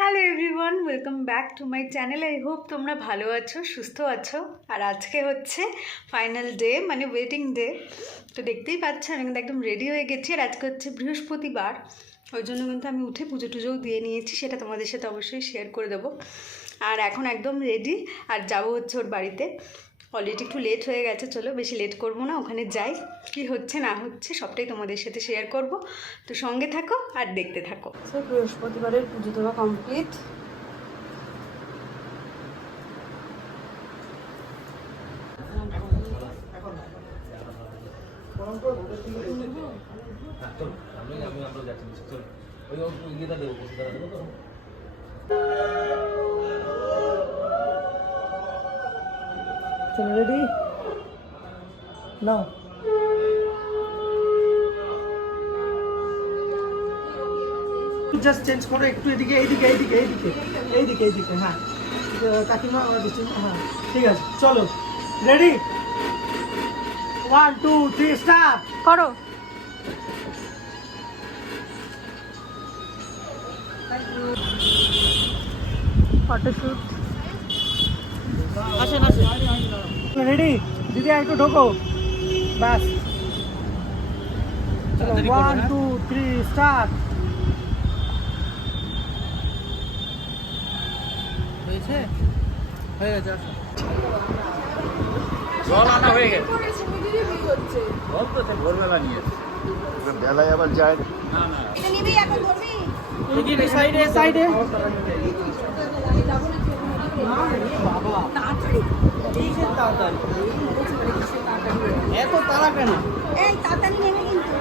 Hello everyone, welcome back to my channel. I hope তোমরা ভালো আছো, সুস্থ আছো। আর আজকে হচ্ছে ফাইনাল ডে, মানে ওয়েডিং ডে। তো দেখতেই পাচ্ছ আমি কিন্তু একদম রেডি হয়ে গেছি। আর আজকে হচ্ছে বৃহস্পতিবার, ওই জন্য কিন্তু আমি উঠে পুজো টুজোও দিয়ে নিয়েছি, সেটা তোমাদের সাথে অবশ্যই শেয়ার করে দেবো। আর এখন একদম রেডি, আর যাবো হচ্ছে ওর বাড়িতে। অলরেডি একটু লেট হয়ে গেছে, চলো বেশি লেট করবো না, ওখানে যাই। কি হচ্ছে না হচ্ছে সবটাই তোমাদের সাথে শেয়ার করব। তো সঙ্গে থাকো আর দেখতে থাকো। বৃহস্পতিবারের পুজো দেওয়া কমপ্লিট। চলো রেডি নাও। জাস্ট চেঞ্জ করো একটু, এদিকে এইদিকে এইদিকে এইদিকে এইদিকে এইদিকে। হ্যাঁ কাকিমা, হ্যাঁ ঠিক আছে, চলো রেডি, 1 2 3 স্টার্ট করো। ফটোশুট। আসেন আসেন, রেডি দিদি, একটু ঢোকো, ব্যাস। 1 2 3 স্টার্ট। হয়েছে, হয়ে গেছে, আসো। জল আনা হয়ে গেছে। জল তো সে ভোরবেলা নিয়ে এসেছে। বেলায় আবার যায় না। না এটা নিবি এখন ধরবি। এদিকে সাইডে সাইডে। বাবা তাড়াতাড়ি এই যে তাড়াতাড়ি, এত তাড়া কেন? এই তাড়াতাড়ি নেবে কিন্তু।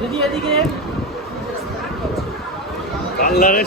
দিদি এদিকে। কাল্লারের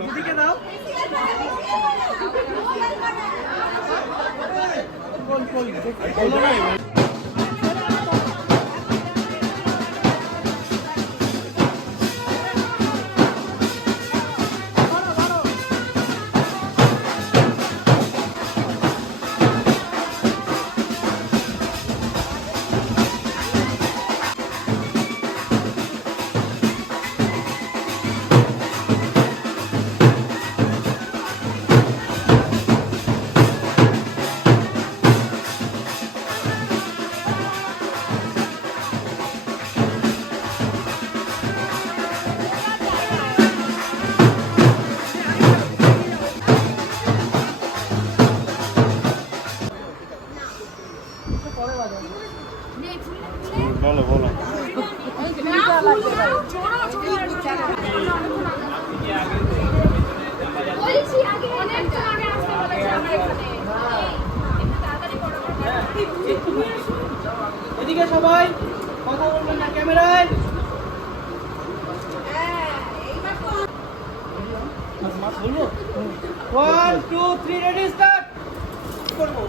দিদিকে দাও। সবাই, কথা বলবেন না ক্যামেরায়। বলবো 1 2 3 রেডি স্টার্ট করবো।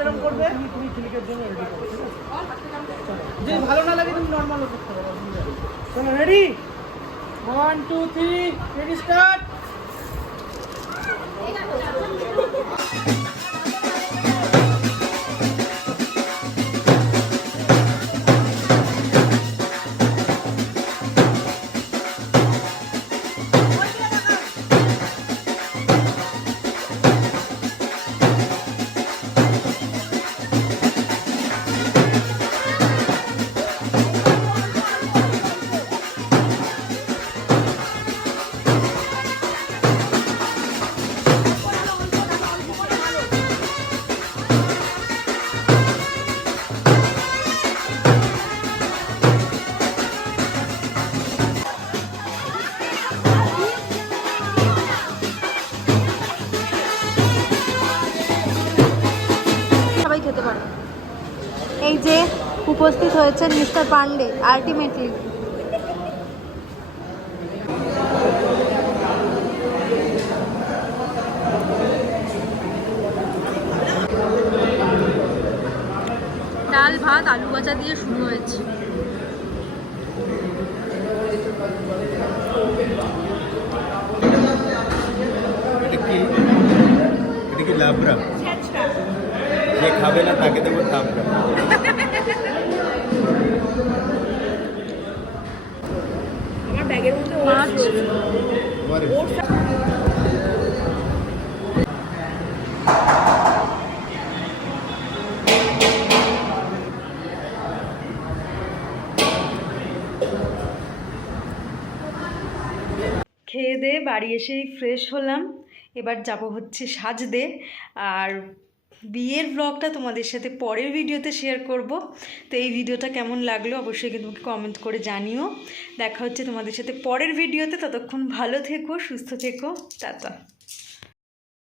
এরকম করবে, তুমি ক্লিকের জন্য রেডি করো, ঠিক আছে? যদি ভালো না লাগে তুমি নর্মালও করতে পারো, চলো রেডি 1 2 3 রেডি স্টার্ট। সবাই খেতে পারে। এই যে উপস্থিত হয়েছেন মিস্টার পান্ডে আলটিমেটলি। ডাল ভাত আলু ভাজা দিয়ে শুরু হয়েছে। এটা কি লাবড়া? যে খাবে না তাকে দেবো লাবড়া। মাছ খেয়ে দিয়ে বাড়ি এসেই ফ্রেশ হলাম। এবার যাব হচ্ছে সাজতে। আর বিয়ের ব্লগটা তোমাদের সাথে পরের ভিডিওতে শেয়ার করব। তো এই ভিডিওটা কেমন লাগলো অবশ্যই কিন্তু তোমাকে কমেন্ট করে জানিও। দেখা হচ্ছে তোমাদের সাথে পরের ভিডিওতে। ততক্ষণ ভালো থেকো, সুস্থ থেকো, টাটা।